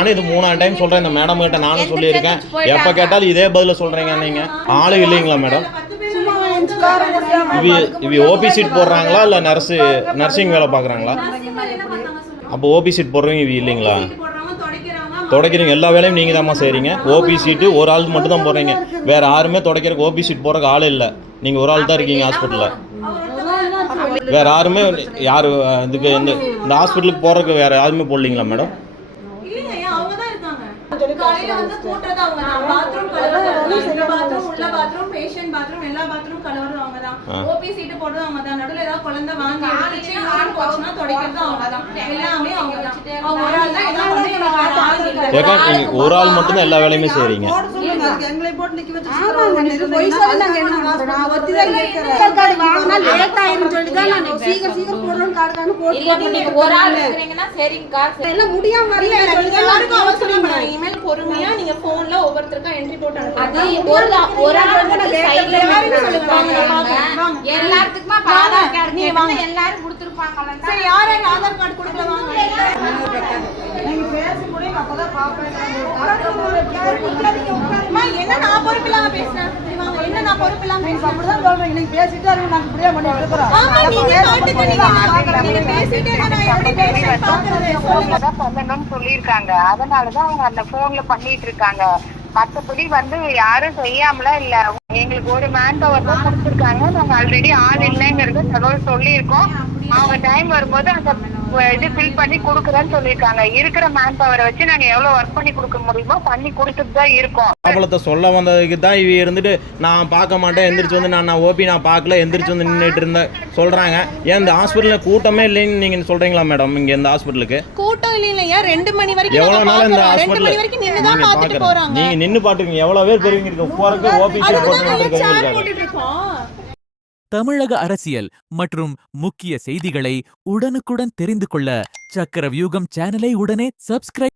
நானும் இது 3ஆம் டைம் சொல்றேன். இந்த மேடம் கிட்ட நானும் சொல்லியிருக்கேன். எப்ப கேட்டாலும் இதே பதில சொல்றீங்க நீங்க. ஆளு இல்லைங்களா மேடம்? இவ ஓபி சீட் போடுறாங்களா இல்ல நர்சிங் வேலை பாக்குறாங்களா? அப்போ ஓபி சீட் போடுறவங்க இவ இல்லைங்களா? துடைக்கிறீங்க, எல்லா வேலையும் நீங்கள் தாம்மா செய்கிறீங்க. ஓபி சீட்டு ஒரு ஆளுக்கு மட்டும் தான் போடுறீங்க. வேறு யாருமே துடைக்கிறதுக்கு ஓபி சீட் போடுறதுக்கு ஆள் இல்லை. நீங்கள் ஒரு ஆள் தான் இருக்கீங்க ஹாஸ்பிட்டலில். வேறு யாருமே யார் இதுக்கு இந்த ஹாஸ்பிட்டலுக்கு போகிறதுக்கு வேறு யாருமே போடலீங்களா மேடம்? காலையில வந்து கூட்டுறது அவங்க தான். பாத்ரூம் கழுவுறது, இந்த பாத்ரூம், உள்ள பாத்ரூம், பேஷண்ட் பாத்ரூம், எல்லா பாத்ரூம் கழுவுறது அவங்க தான். ஓபி சீட் போடுறது அவங்க தான். நடுவுல ஏதாவது குழந்தை வாங்கி எடுத்துச்சு யூரின் போச்சுனா துடைக்கிறது அவங்க தான். எல்லாமே அவங்க தான். அவங்க ஒரு ஆள் தான் எல்லா வேலையும் நீங்க ஒரு ஆள் மட்டும் தான் எல்லா வேலையுமே செய்றீங்க. எங்களை போட்டு நிக்க வச்சு ஆமாங்க. இது போய் சொல்லி நாங்க என்ன பண்றோம்? நான் ஒத்தி தான் இருக்கேன். கார்டு வாங்குனா லேட் ஆயிரும் சொல்லி தான் நான் சீக்கிரம் போடுறேன் கார்டு போட்டு. இல்ல நீங்க ஒரு ஆள் இருக்கீங்கன்னா சரிங்கக்கா. எல்லாம் முடியாம வரல சொல்லி தான் எல்லாருக்கும் அவசரம் இல்ல. இனிமேல் பொறுமையா நீங்க போன்ல ஒவ்வொருத்தருக்கும் என்ட்ரி போட்டு அனுப்புங்க. ஒரு ஆள் மட்டும் சைடுல சொல்லுவாங்க. எல்லாத்துக்குமா ஆதார் கார்டு நீ வாங்க. எல்லாரும் கொடுத்துருப்பாங்கல. சரி யாரே ஆதார் கார்டு கொடுக்கல வாங்க. நீங்க பேச முடியும் அப்பதான் பாப்பேன். அம்மா என்ன நான் பொறுப்பில்லாம பேசுறேன். வாங்க என்ன நான் பொறுப்பில்லாம பேசுறேன். அப்படிதான் சொல்றேன். நீங்க பேசிட்டே இருங்க நாங்க இப்படியே பண்ணிட்டு இருக்கோம். ஆமா நீங்க காட்டுக்கு நீங்க பேசிட்டே நான் எப்படி பேசுறேன் பாக்குறது சொல்லுங்க. பண்ணணும்னு சொல்லியிருக்காங்க. அதனாலதான் அவங்க அந்த போன்ல பண்ணிட்டு இருக்காங்க. மற்றபடி வந்து யாரும் செய்யாமல இல்ல. எங்களுக்கு ஒரு மேன் பவர் தான் கொடுத்துருக்காங்க. நாங்க ஆல்ரெடி ஆள் இல்லைங்கிறத தகவல் சொல்லியிருக்கோம். அவங்க டைம் வரும்போது அந்த இது ஃபில் பண்ணி கொடுக்குறேன்னு சொல்லியிருக்காங்க. இருக்கிற மேன் பவரை வச்சு நாங்க எவ்வளவு ஒர்க் பண்ணி கொடுக்க முடியுமோ பண்ணி கொடுத்துட்டு தான் இருக்கோம். ப்ராப்ளத்தை சொல்ல வந்ததுக்கு தான் இவ இருந்துட்டு நான் பார்க்க மாட்டேன், எந்திரிச்சு வந்து நான் ஓபி நான் பார்க்கல, எந்திரிச்சு வந்து நின்றுட்டு இருந்தேன் சொல்றாங்க. ஏன் இந்த ஹாஸ்பிட்டலில் கூட்டமே இல்லைன்னு நீங்க சொல்றீங்களா மேடம்? இங்க இந்த ஹாஸ்பிட்டலுக்கு கூட்டம் இல்லையா? 2 மணி வரைக்கும் எவ்வளவு நாள் இந்த ஹாஸ்பிட்டல் நின்னு தான் பார்த்துட்டு போறாங்க. நீங்க நின்னு பாத்துக்கீங்க. எவ்வளவு பேர் பெரியவங்க இருக்கு போறதுக்கு ஓபி சீட் போட்டு. தமிழக அரசியல் மற்றும் முக்கிய செய்திகளை உடனுக்குடன் தெரிந்து கொள்ள சக்கரவியூகம் சேனலை உடனே சப்ஸ்கிரைப்